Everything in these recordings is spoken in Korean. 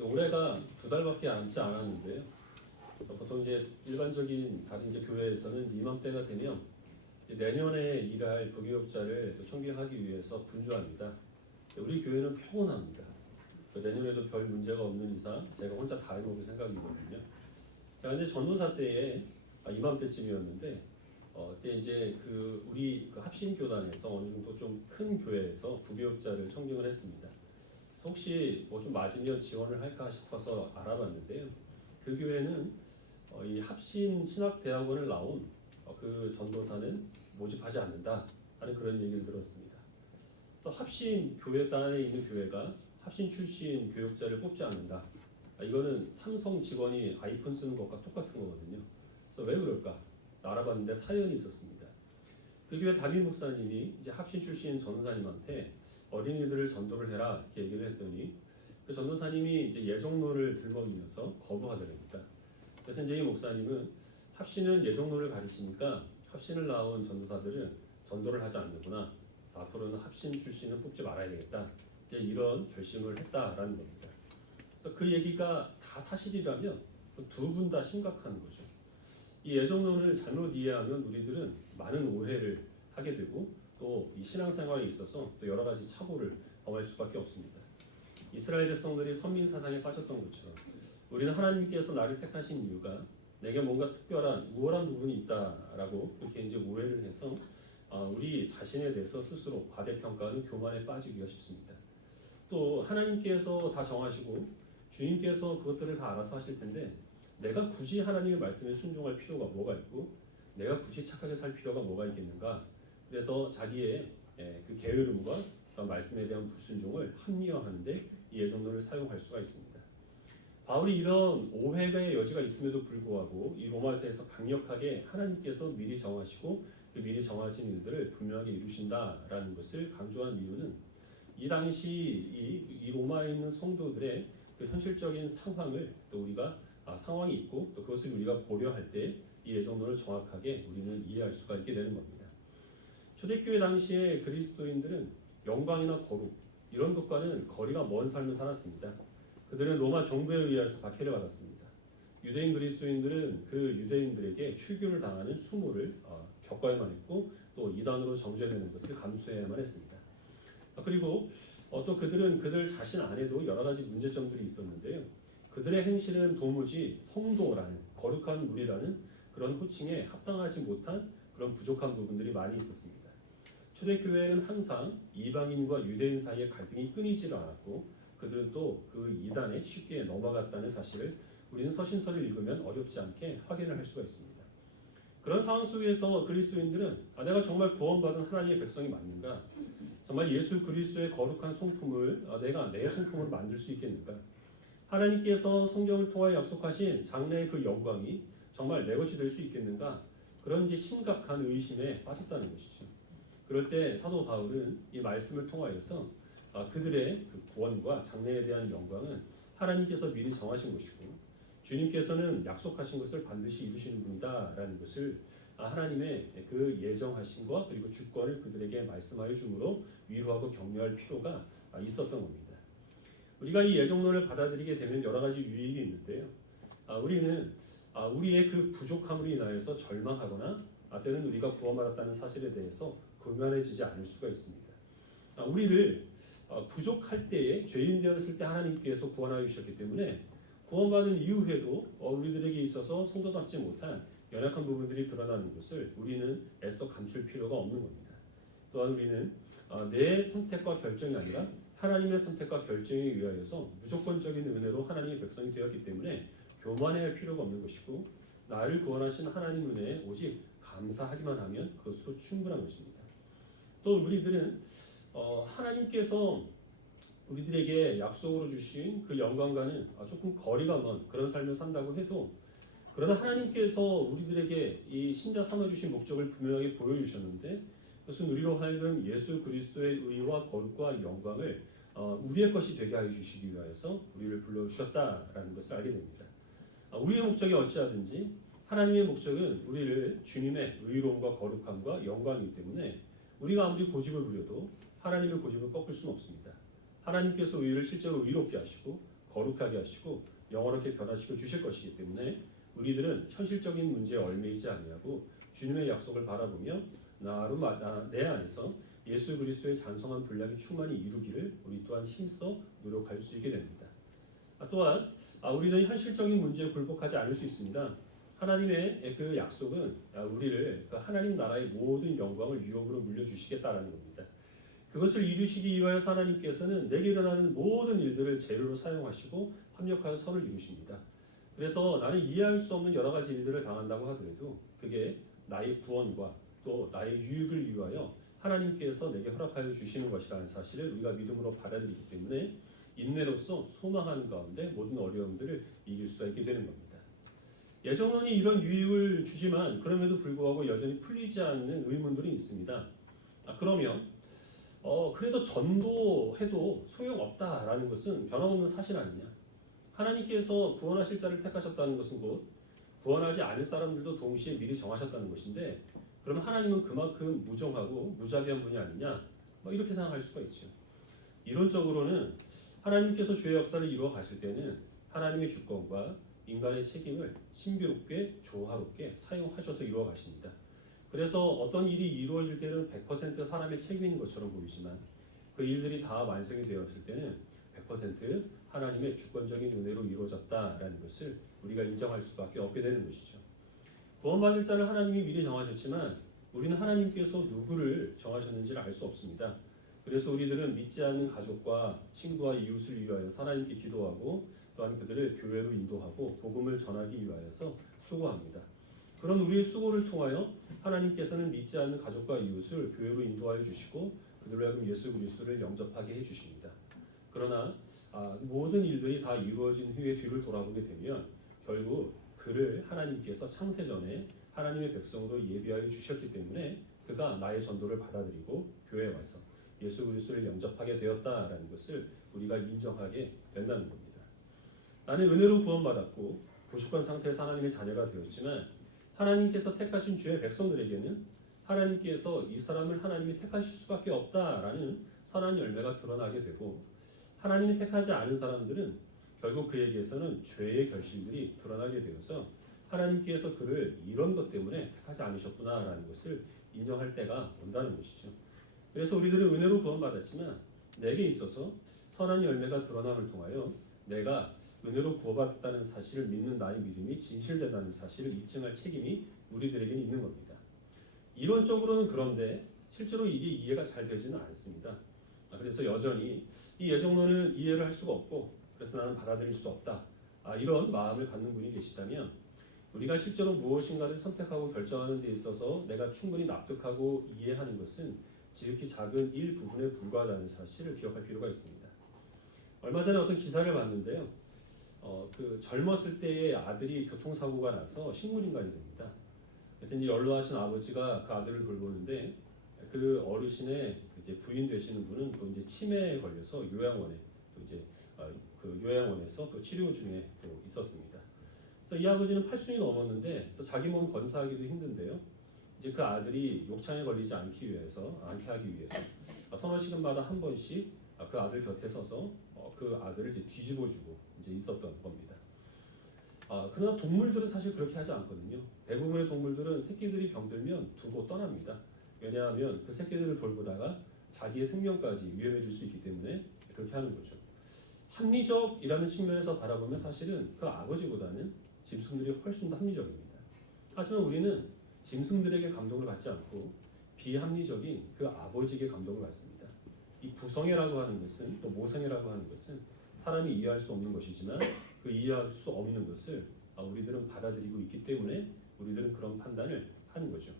올해가 2달밖에 남지 않았는데요. 보통 이제 일반적인 다른 이제 교회에서는 이맘때가 되면 이제 내년에 일할 부교육자를 또 청빙하기 위해서 분주합니다. 우리 교회는 평온합니다. 내년에도 별 문제가 없는 이상 제가 혼자 다 해먹을 생각이거든요. 자, 근데 전도사 때에 이맘때쯤이었는데 그때 이제 우리 합신교단에서 어느 정도 좀 큰 교회에서 부교육자를 청빙을 했습니다. 그래서 혹시 뭐 좀 맞으면 지원을 할까 싶어서 알아봤는데요. 그 교회는 이 합신 신학대학원을 나온 그 전도사는 모집하지 않는다 하는 그런 얘기를 들었습니다. 그래서 합신 교회단에 있는 교회가 합신 출신 교육자를 뽑지 않는다. 이거는 삼성 직원이 아이폰 쓰는 것과 똑같은 거거든요. 그래서 왜 그럴까? 알아봤는데 사연이 있었습니다. 그 교회 담임 목사님이 이제 합신 출신 전도사님한테 어린이들을 전도를 해라 이렇게 얘기를 했더니 그 전도사님이 이제 예정론을 들먹이면서 거부하더랍니다. 그래서 이제 이 목사님은 합신은 예정론을 가르치니까 합신을 나온 전도사들은 전도를 하지 않는구나. 그래서 앞으로는 합신 출신은 뽑지 말아야 되겠다. 이런 결심을 했다라는 겁니다. 그래서 그 얘기가 다 사실이라면 두 분 다 심각한 거죠. 이 예정론을 잘못 이해하면 우리들은 많은 오해를 하게 되고 또 이 신앙생활에 있어서 또 여러 가지 착오를 범할 수밖에 없습니다. 이스라엘 백성들이 선민 사상에 빠졌던 것처럼 우리는 하나님께서 나를 택하신 이유가 내게 뭔가 특별한 우월한 부분이 있다라고 이렇게 이제 오해를 해서 우리 자신에 대해서 스스로 과대평가하는 교만에 빠지기가 쉽습니다. 또 하나님께서 다 정하시고 주님께서 그것들을 다 알아서 하실 텐데 내가 굳이 하나님의 말씀에 순종할 필요가 뭐가 있고 내가 굳이 착하게 살 필요가 뭐가 있겠는가. 그래서 자기의 그 게으름과 말씀에 대한 불순종을 합리화하는데 이 예정론을 사용할 수가 있습니다. 바울이 이런 오해의 여지가 있음에도 불구하고 이 로마서에서 강력하게 하나님께서 미리 정하시고 그 미리 정하신 일들을 분명하게 이루신다라는 것을 강조한 이유는 이 당시 이 로마에 있는 성도들의 그 현실적인 상황을 또 우리가 상황이 있고 또 그것을 우리가 고려할 때 이 예정론을 정확하게 우리는 이해할 수가 있게 되는 겁니다. 초대교회 당시에 그리스도인들은 영광이나 거룩 이런 것과는 거리가 먼 삶을 살았습니다. 그들은 로마 정부에 의해서 박해를 받았습니다. 유대인 그리스도인들은 그 유대인들에게 출교를 당하는 수모를 겪어야만 했고 또 이단으로 정죄되는 것을 감수해야만 했습니다. 그리고 또 그들은 그들 자신 안에도 여러 가지 문제점들이 있었는데요. 그들의 행실은 도무지 성도라는 거룩한 무리라는 그런 호칭에 합당하지 못한 그런 부족한 부분들이 많이 있었습니다. 초대교회는 항상 이방인과 유대인 사이의 갈등이 끊이질 않았고 그들은 또 그 이단에 쉽게 넘어갔다는 사실을 우리는 서신서를 읽으면 어렵지 않게 확인을 할 수가 있습니다. 그런 상황 속에서 그리스도인들은 내가 정말 구원받은 하나님의 백성이 맞는가? 정말 예수 그리스도의 거룩한 성품을 내가 내 성품으로 만들 수 있겠는가? 하나님께서 성경을 통하여 약속하신 장래의 그 영광이 정말 내 것이 될 수 있겠는가? 그런 이제 심각한 의심에 빠졌다는 것이죠. 그럴 때 사도 바울은 이 말씀을 통하여서 그들의 그 구원과 장래에 대한 영광은 하나님께서 미리 정하신 것이고 주님께서는 약속하신 것을 반드시 이루시는 분이다라는 것을 하나님의 그 예정하심과 그리고 주권을 그들에게 말씀하여 주므로 위로하고 격려할 필요가 있었던 겁니다. 우리가 이 예정론을 받아들이게 되면 여러 가지 유익이 있는데요. 우리는 우리의 그 부족함으로 인하여서 절망하거나 때는 우리가 구원받았다는 사실에 대해서 교만해지지 않을 수가 있습니다. 우리를 부족할 때에 죄인 되었을 때 하나님께서 구원하여 주셨기 때문에 구원받은 이후에도 우리들에게 있어서 성도답지 못한 연약한 부분들이 드러나는 것을 우리는 애써 감출 필요가 없는 겁니다. 또한 우리는 내 선택과 결정이 아니라 하나님의 선택과 결정에 의하여서 무조건적인 은혜로 하나님의 백성이 되었기 때문에 교만해야 할 필요가 없는 것이고 나를 구원하신 하나님 은혜에 오직 감사하기만 하면 그것으로 충분한 것입니다. 또 우리들은 하나님께서 우리들에게 약속으로 주신 그 영광과는 조금 거리가 먼 그런 삶을 산다고 해도 그러나 하나님께서 우리들에게 이 신자 삼아주신 목적을 분명하게 보여주셨는데 그것은 우리로 하여금 예수 그리스도의 의와 거룩과 영광을 우리의 것이 되게 하여 주시기 위하여서 우리를 불러주셨다라는 것을 알게 됩니다. 우리의 목적이 어찌하든지 하나님의 목적은 우리를 주님의 의로움과 거룩함과 영광이기 때문에 우리가 아무리 고집을 부려도 하나님의 고집을 꺾을 수는 없습니다. 하나님께서 우리를 실제로 의롭게 하시고 거룩하게 하시고 영원하게 변화시켜 주실 것이기 때문에 우리들은 현실적인 문제에 얽매이지 아니하고 주님의 약속을 바라보며 내 안에서 예수 그리스도의 장성한 분량이 충만히 이루기를 우리 또한 힘써 노력할 수 있게 됩니다. 또한 우리는 현실적인 문제에 굴복하지 않을 수 있습니다. 하나님의 그 약속은 우리를 그 하나님 나라의 모든 영광을 유업으로 물려주시겠다라는 겁니다. 그것을 이루시기 위하여서 하나님께서는 내게 일어나는 모든 일들을 재료로 사용하시고 합력하여 선을 이루십니다. 그래서 나는 이해할 수 없는 여러 가지 일들을 당한다고 하더라도 그게 나의 구원과 또 나의 유익을 위하여 하나님께서 내게 허락하여 주시는 것이라는 사실을 우리가 믿음으로 받아들이기 때문에 인내로서 소망하는 가운데 모든 어려움들을 이길 수가 있게 되는 겁니다. 예정론이 이런 유익을 주지만 그럼에도 불구하고 여전히 풀리지 않는 의문들이 있습니다. 그러면 그래도 전도해도 소용없다라는 것은 변함없는 사실 아니냐? 하나님께서 구원하실 자를 택하셨다는 것은 곧 구원하지 않을 사람들도 동시에 미리 정하셨다는 것인데 그러면 하나님은 그만큼 무정하고 무자비한 분이 아니냐? 이렇게 생각할 수가 있죠. 이론적으로는 하나님께서 주의 역사를 이루어 가실 때는 하나님의 주권과 인간의 책임을 신비롭게 조화롭게 사용하셔서 이루어 가십니다. 그래서 어떤 일이 이루어질 때는 100% 사람의 책임인 것처럼 보이지만 그 일들이 다 완성이 되었을 때는 100% 하나님의 주권적인 은혜로 이루어졌다라는 것을 우리가 인정할 수밖에 없게 되는 것이죠. 구원받을 자를 하나님이 미리 정하셨지만 우리는 하나님께서 누구를 정하셨는지를 알 수 없습니다. 그래서 우리들은 믿지 않는 가족과 친구와 이웃을 위하여 하나님께 기도하고 또한 그들을 교회로 인도하고 복음을 전하기 위하여서 수고합니다. 그런 우리의 수고를 통하여 하나님께서는 믿지 않는 가족과 이웃을 교회로 인도하여 주시고 그들로 하여금 예수 그리스도를 영접하게 해주십니다. 그러나 모든 일들이 다 이루어진 후에 뒤를 돌아보게 되면 결국 그를 하나님께서 창세전에 하나님의 백성으로 예비하여 주셨기 때문에 그가 나의 전도를 받아들이고 교회에 와서 예수 그리스도를 영접하게 되었다라는 것을 우리가 인정하게 된다는 겁니다. 나는 은혜로 구원받았고 부족한 상태에서 하나님의 자녀가 되었지만 하나님께서 택하신 주의 백성들에게는 하나님께서 이 사람을 하나님이 택하실 수밖에 없다라는 선한 열매가 드러나게 되고 하나님이 택하지 않은 사람들은 결국 그에게서는 죄의 결실들이 드러나게 되어서 하나님께서 그를 이런 것 때문에 택하지 않으셨구나라는 것을 인정할 때가 온다는 것이죠. 그래서 우리들은 은혜로 구원받았지만 내게 있어서 선한 열매가 드러남을 통하여 내가 은혜로 구원받았다는 사실을 믿는 나의 믿음이 진실되다는 사실을 입증할 책임이 우리들에게는 있는 겁니다. 이론적으로는 그런데 실제로 이게 이해가 잘 되지는 않습니다. 그래서 여전히 이 예정론은 이해를 할 수가 없고 그래서 나는 받아들일 수 없다. 이런 마음을 갖는 분이 계시다면 우리가 실제로 무엇인가를 선택하고 결정하는 데 있어서 내가 충분히 납득하고 이해하는 것은 지극히 작은 일부분에 불과하다는 사실을 기억할 필요가 있습니다. 얼마 전에 어떤 기사를 봤는데요. 그 젊었을 때의 아들이 교통사고가 나서 식물인간이 됩니다. 그래서 이제 연로하신 아버지가 그 아들을 돌보는데 그 어르신의 이제 부인 되시는 분은 또 이제 치매에 걸려서 요양원에 또 이제 그 요양원에서 또 치료 중에 또 있었습니다. 그래서 이 아버지는 80이 넘었는데 그래서 자기 몸 건사하기도 힘든데요. 이제 그 아들이 욕창에 걸리지 않게 하기 위해서 서너 시간마다 한 번씩 그 아들 곁에 서서 그 아들을 이제 뒤집어주고 이제 있었던 겁니다. 그러나 동물들은 사실 그렇게 하지 않거든요. 대부분의 동물들은 새끼들이 병들면 두고 떠납니다. 왜냐하면 그 새끼들을 돌보다가 자기의 생명까지 위험해 줄 수 있기 때문에 그렇게 하는 거죠. 합리적이라는 측면에서 바라보면 사실은 그 아버지보다는 짐승들이 훨씬 더 합리적입니다. 하지만 우리는 짐승들에게 감동을 받지 않고 비합리적인 그 아버지에게 감동을 받습니다. 이 부성애라고 하는 것은 또 모성애라고 하는 것은 사람이 이해할 수 없는 것이지만 그 이해할 수 없는 것을 우리들은 받아들이고 있기 때문에 우리들은 그런 판단을 하는 거죠.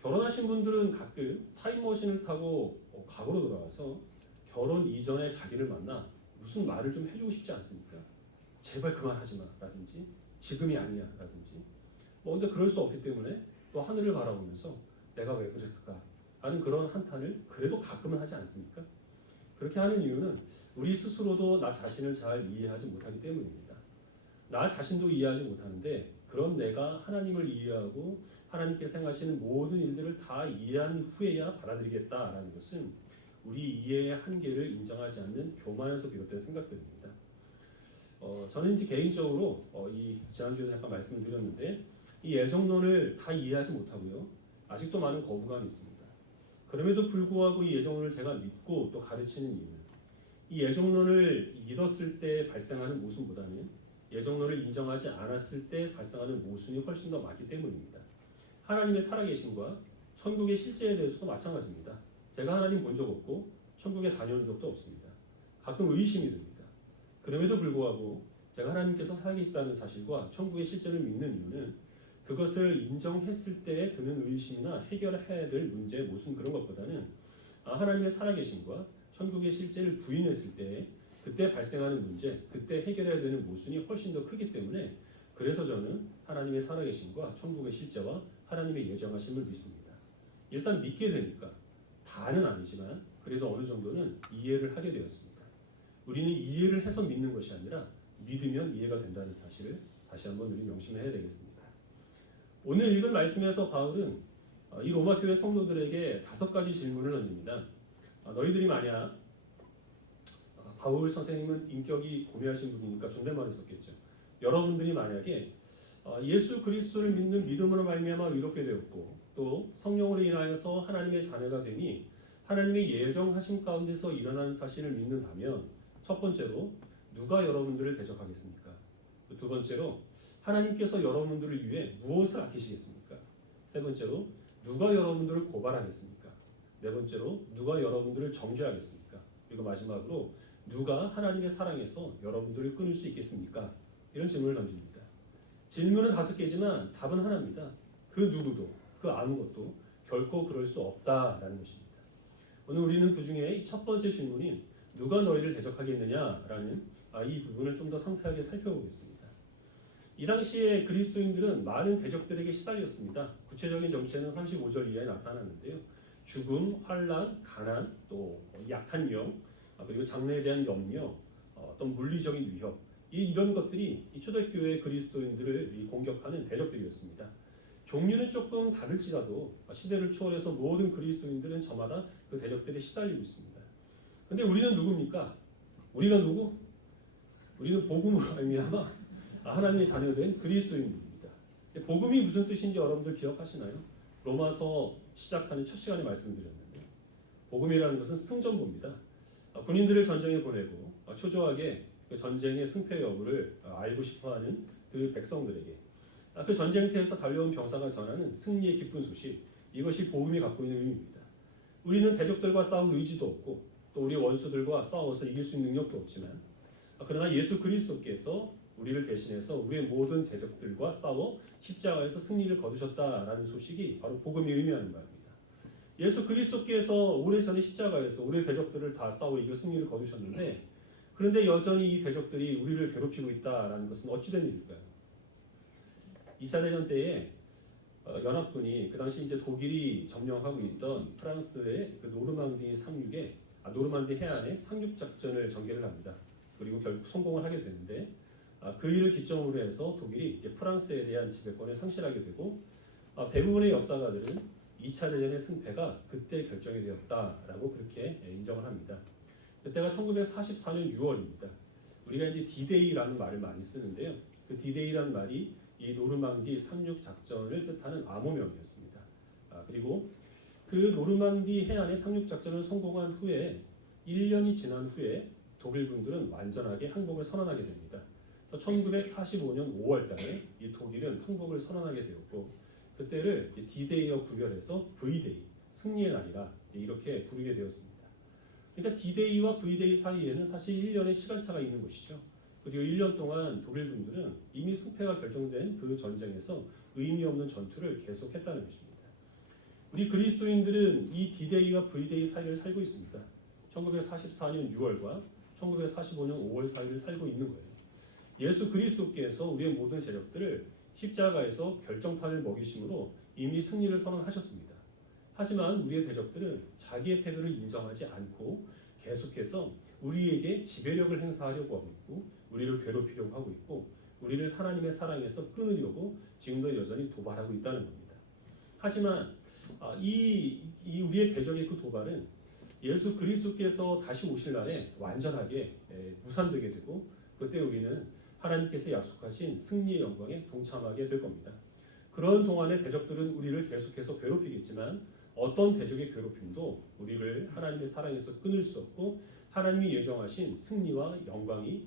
결혼하신 분들은 가끔 타임머신을 타고 과거로 돌아가서 결혼 이전에 자기를 만나 무슨 말을 좀 해주고 싶지 않습니까? 제발 그만하지 마 라든지 지금이 아니야 라든지 근데 그럴 수 없기 때문에 또 하늘을 바라보면서 내가 왜 그랬을까 하는 그런 한탄을 그래도 가끔은 하지 않습니까? 그렇게 하는 이유는 우리 스스로도 나 자신을 잘 이해하지 못하기 때문입니다. 나 자신도 이해하지 못하는데 그런 내가 하나님을 이해하고 하나님께서 행하시는 모든 일들을 다 이해한 후에야 받아들이겠다라는 것은 우리 이해의 한계를 인정하지 않는 교만에서 비롯된 생각들입니다. 저는 이제 개인적으로 이 지난주에 잠깐 말씀을 드렸는데 이 예정론을 다 이해하지 못하고요. 아직도 많은 거부감이 있습니다. 그럼에도 불구하고 이 예정론을 제가 믿고 또 가르치는 이유는 이 예정론을 믿었을 때 발생하는 모순보다는 예정론을 인정하지 않았을 때 발생하는 모순이 훨씬 더 많기 때문입니다. 하나님의 살아계심과 천국의 실제에 대해서도 마찬가지입니다. 제가 하나님 본 적 없고 천국에 다녀온 적도 없습니다. 가끔 의심이 듭니다. 그럼에도 불구하고 제가 하나님께서 살아계시다는 사실과 천국의 실제를 믿는 이유는 그것을 인정했을 때 드는 의심이나 해결해야 될 문제, 모순 그런 것보다는 하나님의 살아계심과 천국의 실제를 부인했을 때 그때 발생하는 문제, 그때 해결해야 되는 모순이 훨씬 더 크기 때문에 그래서 저는 하나님의 살아계심과 천국의 실제와 하나님의 예정하심을 믿습니다. 일단 믿게 되니까 다는 아니지만 그래도 어느 정도는 이해를 하게 되었습니다. 우리는 이해를 해서 믿는 것이 아니라 믿으면 이해가 된다는 사실을 다시 한번 우리 명심해야 되겠습니다. 오늘 읽은 말씀에서 바울은 이 로마 교회 성도들에게 5가지 질문을 던집니다. 너희들이 만약 바울 선생님은 인격이 고매하신 분이니까 존댓말을 썼겠죠. 여러분들이 만약에 예수 그리스도를 믿는 믿음으로 말미암아 의롭게 되었고 또 성령으로 인하여서 하나님의 자녀가 되니 하나님의 예정하심 가운데서 일어나는 사실을 믿는다면 첫 번째로 누가 여러분들을 대적하겠습니까? 두 번째로 하나님께서 여러분들을 위해 무엇을 아끼시겠습니까? 세 번째로 누가 여러분들을 고발하겠습니까? 네 번째로 누가 여러분들을 정죄하겠습니까? 그리고 마지막으로 누가 하나님의 사랑에서 여러분들을 끊을 수 있겠습니까? 이런 질문을 던집니다. 질문은 5개지만 답은 하나입니다. 그 누구도 그 아무것도 결코 그럴 수 없다라는 것입니다. 오늘 우리는 그 중에 첫 번째 질문인 누가 너희를 대적하겠느냐라는 이 부분을 좀 더 상세하게 살펴보겠습니다. 이 당시에 그리스도인들은 많은 대적들에게 시달렸습니다. 구체적인 정체는 35절 이하에 나타나는데요. 죽음, 환난, 가난, 또 약한 영, 그리고 장래에 대한 염려, 어떤 물리적인 위협, 이런 것들이 이 초대교회 그리스도인들을 공격하는 대적들이었습니다. 종류는 조금 다를지라도 시대를 초월해서 모든 그리스도인들은 저마다 그 대적들에 시달리고 있습니다. 근데 우리는 누굽니까? 우리가 누구? 우리는 복음으로 말미암아 하나님의 자녀된 그리스도인입니다. 복음이 무슨 뜻인지 여러분들 기억하시나요? 로마서 시작하는 첫 시간에 말씀드렸는데 복음이라는 것은 승전보입니다. 군인들을 전쟁에 보내고 초조하게 그 전쟁의 승패 여부를 알고 싶어하는 그 백성들에게 그 전쟁터에서 달려온 병사가 전하는 승리의 기쁜 소식, 이것이 복음이 갖고 있는 의미입니다. 우리는 대적들과 싸울 의지도 없고 또 우리 원수들과 싸워서 이길 수 있는 능력도 없지만 그러나 예수 그리스도께서 우리를 대신해서 우리의 모든 대적들과 싸워 십자가에서 승리를 거두셨다라는 소식이 바로 복음이 의미하는 바입니다. 예수 그리스도께서 오래전에 십자가에서 우리의 대적들을 다 싸워 이겨 승리를 거두셨는데 그런데 여전히 이 대적들이 우리를 괴롭히고 있다라는 것은 어찌된 일일까요? 2차 대전 때에 연합군이 그 당시 이제 독일이 점령하고 있던 프랑스의 그 노르만디 해안에 상륙 작전을 전개를 합니다. 그리고 결국 성공을 하게 되는데 그 일을 기점으로 해서 독일이 이제 프랑스에 대한 지배권을 상실하게 되고 대부분의 역사가들은 2차 대전의 승패가 그때 결정이 되었다라고 그렇게 인정을 합니다. 그때가 1944년 6월입니다. 우리가 이제 D-Day라는 말을 많이 쓰는데요. 그 D-Day라는 말이 이 노르망디 상륙 작전을 뜻하는 암호명이었습니다. 그리고 그 노르망디 해안의 상륙 작전을 성공한 후에 1년이 지난 후에 독일군들은 완전하게 항복을 선언하게 됩니다. 그래서 1945년 5월달에 이 독일은 항복을 선언하게 되었고 그때를 D-Day와 구별해서 V-Day, 승리의 날이라 이렇게 부르게 되었습니다. 그러니까 D-Day와 V-Day 사이에는 사실 1년의 시간차가 있는 것이죠. 그리고 1년 동안 독일군들은 이미 승패가 결정된 그 전쟁에서 의미 없는 전투를 계속했다는 것입니다. 우리 그리스도인들은 이 D-Day와 V-Day 사이를 살고 있습니다. 1944년 6월과 1945년 5월 사이를 살고 있는 거예요. 예수 그리스도께서 우리의 모든 세력들을 십자가에서 결정탄을 먹이심으로 이미 승리를 선언하셨습니다. 하지만 우리의 대적들은 자기의 패배를 인정하지 않고 계속해서 우리에게 지배력을 행사하려고 하고 있고 우리를 괴롭히려고 하고 있고 우리를 하나님의 사랑에서 끊으려고 지금도 여전히 도발하고 있다는 겁니다. 하지만 이 우리의 대적의 그 도발은 예수 그리스도께서 다시 오실 날에 완전하게 무산되게 되고 그때 우리는 하나님께서 약속하신 승리의 영광에 동참하게 될 겁니다. 그런 동안의 대적들은 우리를 계속해서 괴롭히겠지만 어떤 대적의 괴롭힘도 우리를 하나님의 사랑에서 끊을 수 없고 하나님이 예정하신 승리와 영광이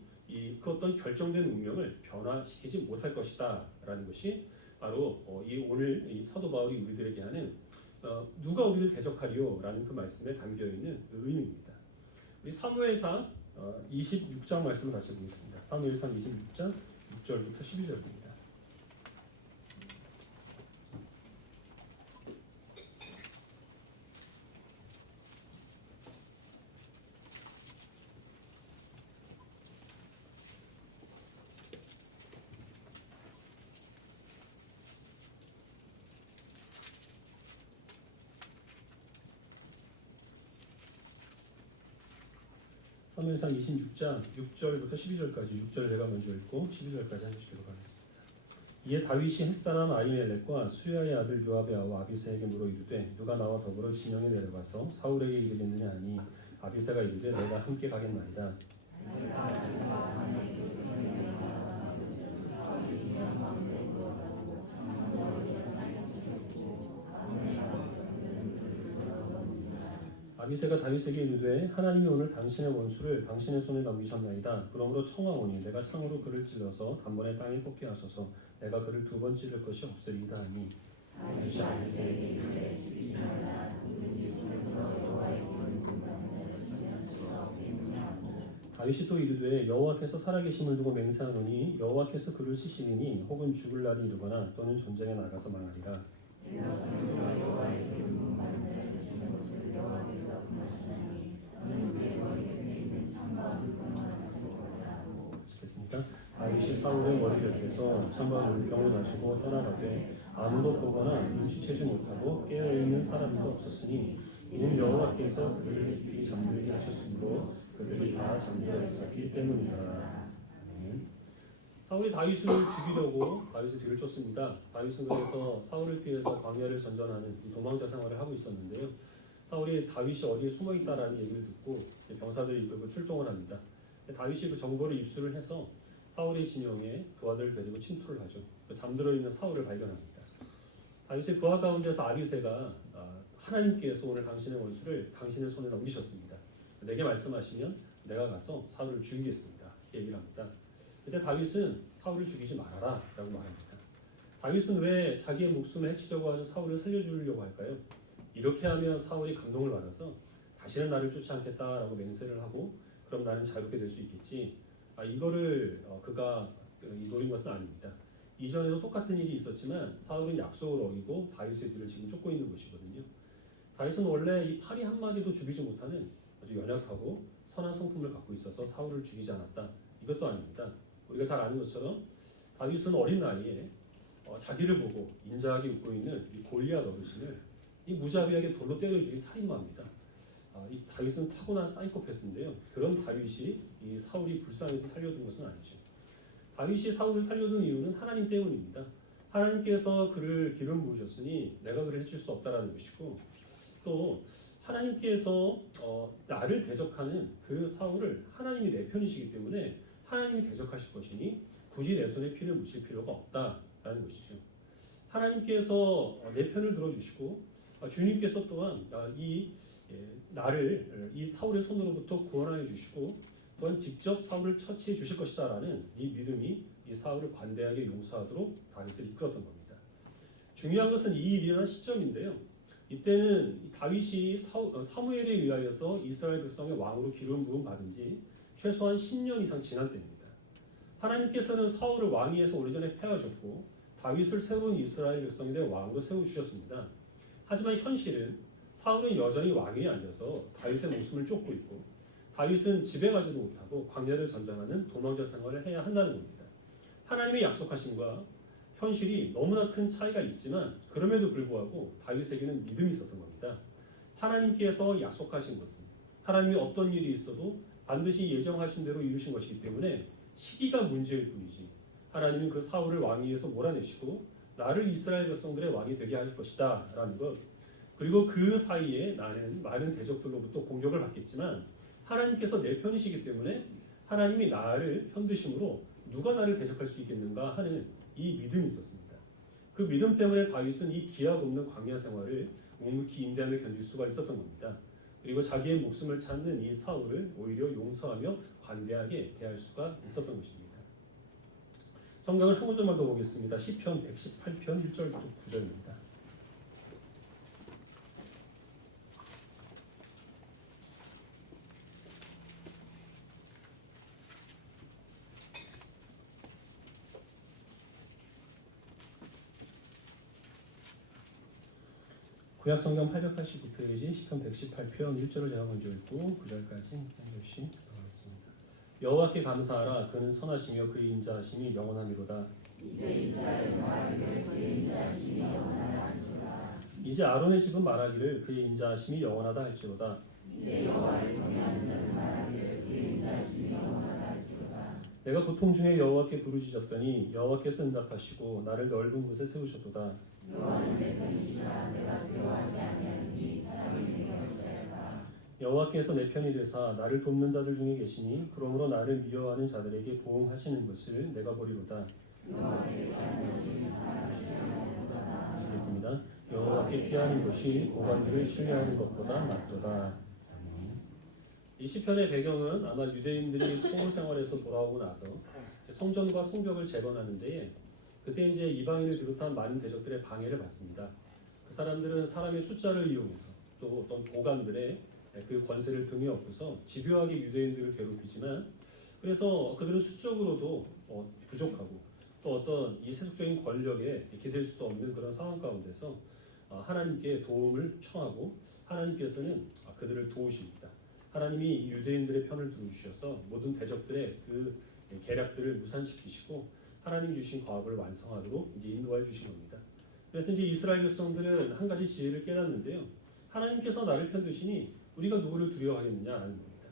그 어떤 결정된 운명을 변화시키지 못할 것이다 라는 것이 바로 오늘 이 사도 바울이 우리들에게 하는 누가 우리를 대적하리요 라는 그 말씀에 담겨있는 의미입니다. 우리 사무엘상 26장 말씀을 다시 보겠습니다. 사무엘상 26장 6절부터 12절입니다. 사무엘상 26장 6절부터 12절까지 6절 제가 먼저 읽고 12절까지 해주시도록 하겠습니다. 이에 다윗이 햇사람 아히멜렉과 수리아의 아들 요압의 아우 아비새에게 물어 이르되 누가 나와 더불어 진영에 내려가서 사울에게 이르겠느냐 하니 아비새가 이르되 내가 함께 가겠나이다. 아비새가 다윗에게 이르되 하나님이 오늘 당신의 원수를 당신의 손에 넘기셨나이다. 그러므로 청하오니 내가 창으로 그를 찔러서 단번에 땅에 꽂게 하소서. 내가 그를 두 번 찔릴 것이 없으리이다 하니 다윗이 또 이르되 여호와께서 살아계심을 두고 맹세하노니 여호와께서 그를 치시리니 혹은 죽을 날이 이르거나 또는 전쟁에 나가서 망하리라. 다윗이 사울의 머리 곁에서 창과 물병을 가지고 떠나가되 아무도 보거나 눈치채지 못하고 깨어있는 사람도 없었으니 이는 여호와께서 그들을 깊이 잠들게 하셨으므로 그들이 다 잠들어 있었기 때문이다. 사울이 다윗을 죽이려고 다윗의 뒤를 쫓습니다. 다윗은 그래서 사울을 피해서 광야를 전전하는 도망자 생활을 하고 있었는데요. 사울이 다윗이 어디에 숨어있다라는 얘기를 듣고 병사들을 이끌고 출동을 합니다. 다윗이 그 정보를 입수를 해서 사울의 진영에 부하들을 데리고 침투를 하죠. 잠들어 있는 사울을 발견합니다. 다윗의 부하 가운데서 아비새가 하나님께서 오늘 당신의 원수를 당신의 손에 넘기셨습니다. 내게 말씀하시면 내가 가서 사울을 죽이겠습니다. 이렇게 얘기를 합니다. 그때 다윗은 사울을 죽이지 말아라 라고 말합니다. 다윗은 왜 자기의 목숨을 해치려고 하는 사울을 살려주려고 할까요? 이렇게 하면 사울이 감동을 받아서 다시는 나를 쫓지 않겠다라고 맹세를 하고 그럼 나는 자유롭게 될 수 있겠지. 이거를 그가 노린 것은 아닙니다. 이전에도 똑같은 일이 있었지만 사울은 약속을 어기고 다윗의 뒤를 지금 쫓고 있는 것이거든요. 다윗은 원래 이 팔이 한마디도 죽이지 못하는 아주 연약하고 선한 성품을 갖고 있어서 사울을 죽이지 않았다. 이것도 아닙니다. 우리가 잘 아는 것처럼 다윗은 어린 나이에 자기를 보고 인자하게 웃고 있는 이 골리앗 어르신을 이 무자비하게 돌로 때려 죽인 살인마입니다. 이 다윗은 타고난 사이코패스인데요. 그런 다윗이 이 사울이 불쌍해서 살려둔 것은 아니죠. 다윗이 사울을 살려둔 이유는 하나님 때문입니다. 하나님께서 그를 기름 부으셨으니 내가 그를 해칠 수 없다라는 것이고 또 하나님께서 나를 대적하는 그 사울을 하나님이 내 편이시기 때문에 하나님이 대적하실 것이니 굳이 내 손에 피를 묻힐 필요가 없다라는 것이죠. 하나님께서 내 편을 들어주시고 주님께서 또한 나를 이 사울의 손으로부터 구원하여 주시고 또한 직접 사울을 처치해 주실 것이다라는 이 믿음이 이 사울을 관대하게 용서하도록 다윗을 이끌었던 겁니다. 중요한 것은 이 일이 일어난 시점인데요. 이때는 다윗이 사무엘에 의하여서 이스라엘 백성의 왕으로 기름 부음 받은 지 최소한 10년 이상 지난 때입니다. 하나님께서는 사울을 왕위에서 오래전에 패하셨고 다윗을 새로운 이스라엘 백성에 대한 왕으로 세우주셨습니다. 하지만 현실은 사울은 여전히 왕위에 앉아서 다윗의 목숨을 쫓고 있고 다윗은 집에 가지도 못하고 광야를 전전하는 도망자 생활을 해야 한다는 겁니다. 하나님의 약속하심과 현실이 너무나 큰 차이가 있지만 그럼에도 불구하고 다윗에게는 믿음이 있었던 겁니다. 하나님께서 약속하신 것은 하나님이 어떤 일이 있어도 반드시 예정하신 대로 이루신 것이기 때문에 시기가 문제일 뿐이지 하나님은 그 사울을 왕위에서 몰아내시고 나를 이스라엘 백성들의 왕이 되게 할 것이다 라는 것, 그리고 그 사이에 나는 많은 대적들로부터 공격을 받겠지만 하나님께서 내 편이시기 때문에 하나님이 나를 편드심으로 누가 나를 대적할 수 있겠는가 하는 이 믿음이 있었습니다. 그 믿음 때문에 다윗은 이 기약 없는 광야 생활을 묵묵히 인내하며 견딜 수가 있었던 겁니다. 그리고 자기의 목숨을 찾는 이 사울을 오히려 용서하며 관대하게 대할 수가 있었던 것입니다. 성경을 한 구절만 더 보겠습니다. 시편 118편 1절부터 9절입니다. 구약성경 889페이지 시편 118편 1절을 제가 먼저 읽고 9절까지 한 절씩 읽어보겠습니다. 여호와께 감사하라. 그는 선하시며 그의 인자하심이 영원하미로다. 이제 아론의 집은 말하기를 그의 인자하심이 영원하다 할지로다. 내가 고통 중에 여호와께 부르짖었더니 여호와께서 응답하시고 나를 넓은 곳에 세우셨도다. 여호와께서 내 편이 되사 나를 돕는 자들 중에 계시니 그러므로 나를 미워하는 자들에게 보응하시는 것을 내가 보리로다. 읽겠습니다. 여호와께 피하는 것이 고관들을 신뢰하는 것보다 낫도다. 이 시편의 배경은 아마 유대인들이 포로 생활에서 돌아오고 나서 성전과 성벽을 재건하는데 그때 이제 이방인을 비롯한 많은 대적들의 방해를 받습니다. 그 사람들은 사람의 숫자를 이용해서 또 어떤 도감들의 그 권세를 등에 업고서 집요하게 유대인들을 괴롭히지만 그래서 그들은 수적으로도 부족하고 또 어떤 이 세속적인 권력에 기댈 수도 없는 그런 상황 가운데서 하나님께 도움을 청하고 하나님께서는 그들을 도우십니다. 하나님이 이 유대인들의 편을 들어주셔서 모든 대적들의 그 계략들을 무산시키시고 하나님 주신 과업을 완성하도록 이제 인도해 주신 겁니다. 그래서 이제 이스라엘 백성들은 한 가지 지혜를 깨닫는데요. 하나님께서 나를 편드시니 우리가 누구를 두려워하겠느냐라는 겁니다.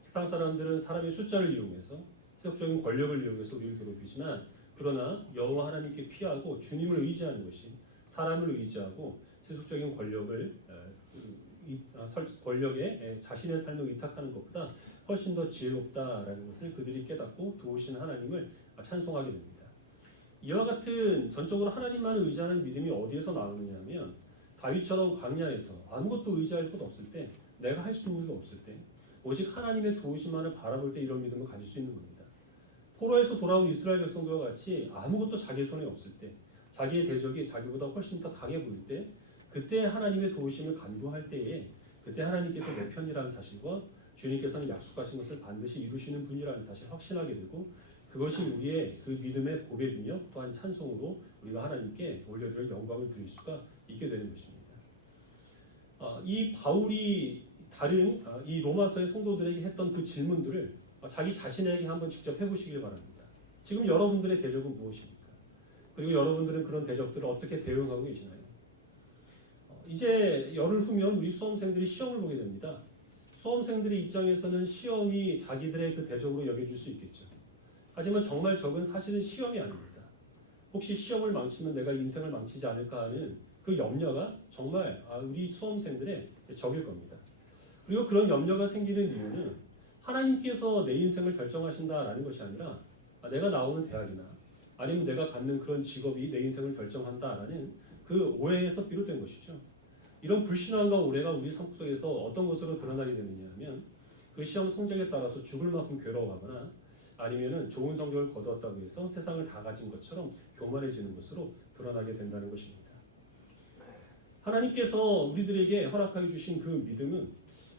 세상 사람들은 사람의 숫자를 이용해서 세속적인 권력을 이용해서 우리를 괴롭히지만 그러나 여호와 하나님께 피하고 주님을 의지하는 것이 사람을 의지하고 세속적인 권력에 자신의 삶을 위탁하는 것보다 훨씬 더 지혜롭다라는 것을 그들이 깨닫고 도우시는 하나님을 찬송하게 됩니다. 이와 같은 전적으로 하나님만을 의지하는 믿음이 어디에서 나오느냐 하면 다윗처럼 광야에서 아무것도 의지할 것 없을 때 내가 할 수 있는 일도 없을 때 오직 하나님의 도우심만을 바라볼 때 이런 믿음을 가질 수 있는 겁니다. 포로에서 돌아온 이스라엘 백성들과 같이 아무것도 자기 손에 없을 때 자기의 대적이 자기보다 훨씬 더 강해 보일 때 그때 하나님의 도우심을 간구할 때에 그때 하나님께서 내 편이라는 사실과 주님께서는 약속하신 것을 반드시 이루시는 분이라는 사실을 확신하게 되고 그것이 우리의 그 믿음의 고백이며 또한 찬송으로 우리가 하나님께 올려드릴 영광을 드릴 수가 있게 되는 것입니다. 이 바울이 다른 이 로마서의 성도들에게 했던 그 질문들을 자기 자신에게 한번 직접 해보시길 바랍니다. 지금 여러분들의 대적은 무엇입니까? 그리고 여러분들은 그런 대적들을 어떻게 대응하고 계시나요? 이제 열흘 후면 우리 수험생들이 시험을 보게 됩니다. 수험생들의 입장에서는 시험이 자기들의 그 대적으로 여겨질 수 있겠죠. 하지만 정말 적은 사실은 시험이 아닙니다. 혹시 시험을 망치면 내가 인생을 망치지 않을까 하는 그 염려가 정말 우리 수험생들의 적일 겁니다. 그리고 그런 염려가 생기는 이유는 하나님께서 내 인생을 결정하신다라는 것이 아니라 내가 나오는 대학이나 아니면 내가 갖는 그런 직업이 내 인생을 결정한다라는 그 오해에서 비롯된 것이죠. 이런 불신앙과 오해가 우리 삶 속에서 어떤 것으로 드러나게 되느냐 하면 그 시험 성적에 따라서 죽을 만큼 괴로워하거나 아니면은 좋은 성적을 거두었다고 해서 세상을 다 가진 것처럼 교만해지는 것으로 드러나게 된다는 것입니다. 하나님께서 우리들에게 허락하여 주신 그 믿음은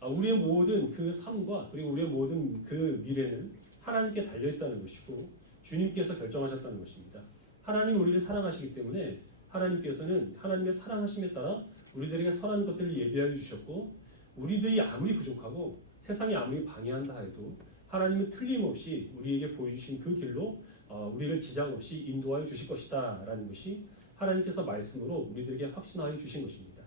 우리의 모든 그 삶과 그리고 우리의 모든 그 미래는 하나님께 달려있다는 것이고 주님께서 결정하셨다는 것입니다. 하나님이 우리를 사랑하시기 때문에 하나님께서는 하나님의 사랑하심에 따라 우리들에게 선한 것들을 예비하여 주셨고 우리들이 아무리 부족하고 세상이 아무리 방해한다 해도 하나님은 틀림없이 우리에게 보여주신 그 길로 우리를 지장 없이 인도하여 주실 것이다 라는 것이 하나님께서 말씀으로 우리들에게 확신하여 주신 것입니다.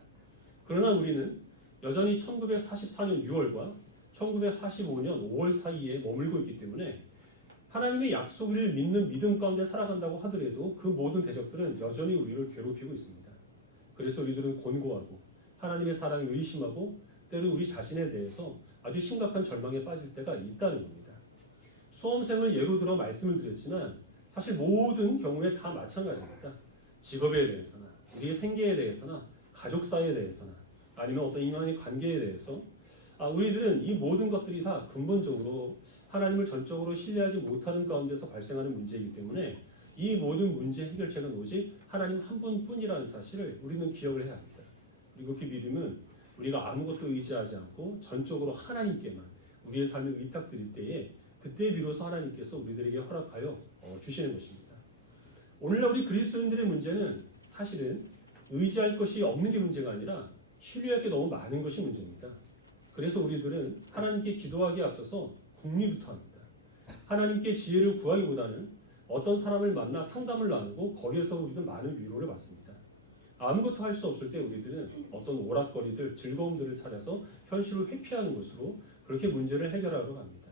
그러나 우리는 여전히 1944년 6월과 1945년 5월 사이에 머물고 있기 때문에 하나님의 약속을 믿는 믿음 가운데 살아간다고 하더라도 그 모든 대적들은 여전히 우리를 괴롭히고 있습니다. 그래서 우리들은 곤고하고 하나님의 사랑을 의심하고 때로 우리 자신에 대해서 아주 심각한 절망에 빠질 때가 있다는 겁니다. 수험생을 예로 들어 말씀을 드렸지만 사실 모든 경우에 다 마찬가지입니다. 직업에 대해서나 우리의 생계에 대해서나 가족 사이에 대해서나 아니면 어떤 인간의 관계에 대해서 우리들은 이 모든 것들이 다 근본적으로 하나님을 전적으로 신뢰하지 못하는 가운데서 발생하는 문제이기 때문에 이 모든 문제 해결책은 오직 하나님 한 분뿐이라는 사실을 우리는 기억을 해야 합니다. 그리고 그 믿음은 우리가 아무것도 의지하지 않고 전적으로 하나님께만 우리의 삶을 의탁드릴 때에 그때 비로소 하나님께서 우리들에게 허락하여 주시는 것입니다. 오늘날 우리 그리스도인들의 문제는 사실은 의지할 것이 없는 게 문제가 아니라 신뢰할 게 너무 많은 것이 문제입니다. 그래서 우리들은 하나님께 기도하기에 앞서서 궁리부터 합니다. 하나님께 지혜를 구하기보다는 어떤 사람을 만나 상담을 나누고 거기에서 우리는 많은 위로를 받습니다. 아무것도 할 수 없을 때 우리들은 어떤 오락거리들, 즐거움들을 찾아서 현실을 회피하는 것으로 그렇게 문제를 해결하러 갑니다.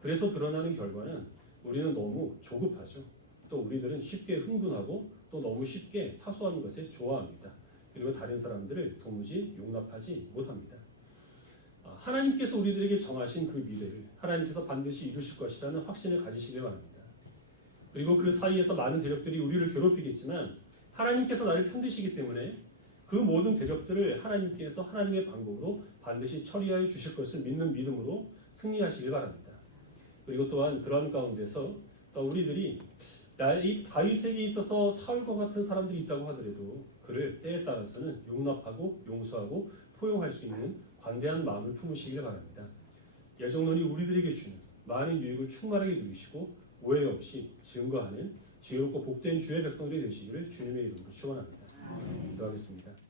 그래서 드러나는 결과는 우리는 너무 조급하죠. 또 우리들은 쉽게 흥분하고 또 너무 쉽게 사소한 것에 좋아합니다. 그리고 다른 사람들을 도무지 용납하지 못합니다. 하나님께서 우리들에게 정하신 그 미래를 하나님께서 반드시 이루실 것이라는 확신을 가지시길 바랍니다. 그리고 그 사이에서 많은 대적들이 우리를 괴롭히겠지만 하나님께서 나를 편드시기 때문에 그 모든 대적들을 하나님께서 하나님의 방법으로 반드시 처리하여 주실 것을 믿는 믿음으로 승리하시길 바랍니다. 그리고 또한 그러한 가운데서 우리들이 이 다윗에게 있어서 사울과 같은 사람들이 있다고 하더라도 그를 때에 따라서는 용납하고 용서하고 포용할 수 있는 관대한 마음을 품으시길 바랍니다. 예정론이 우리들에게 주는 많은 유익을 충만하게 누리시고 오해 없이 증거하는 지혜롭고 복된 주의 백성들이 되시기를 주님의 이름으로 축원합니다. 기도하겠습니다.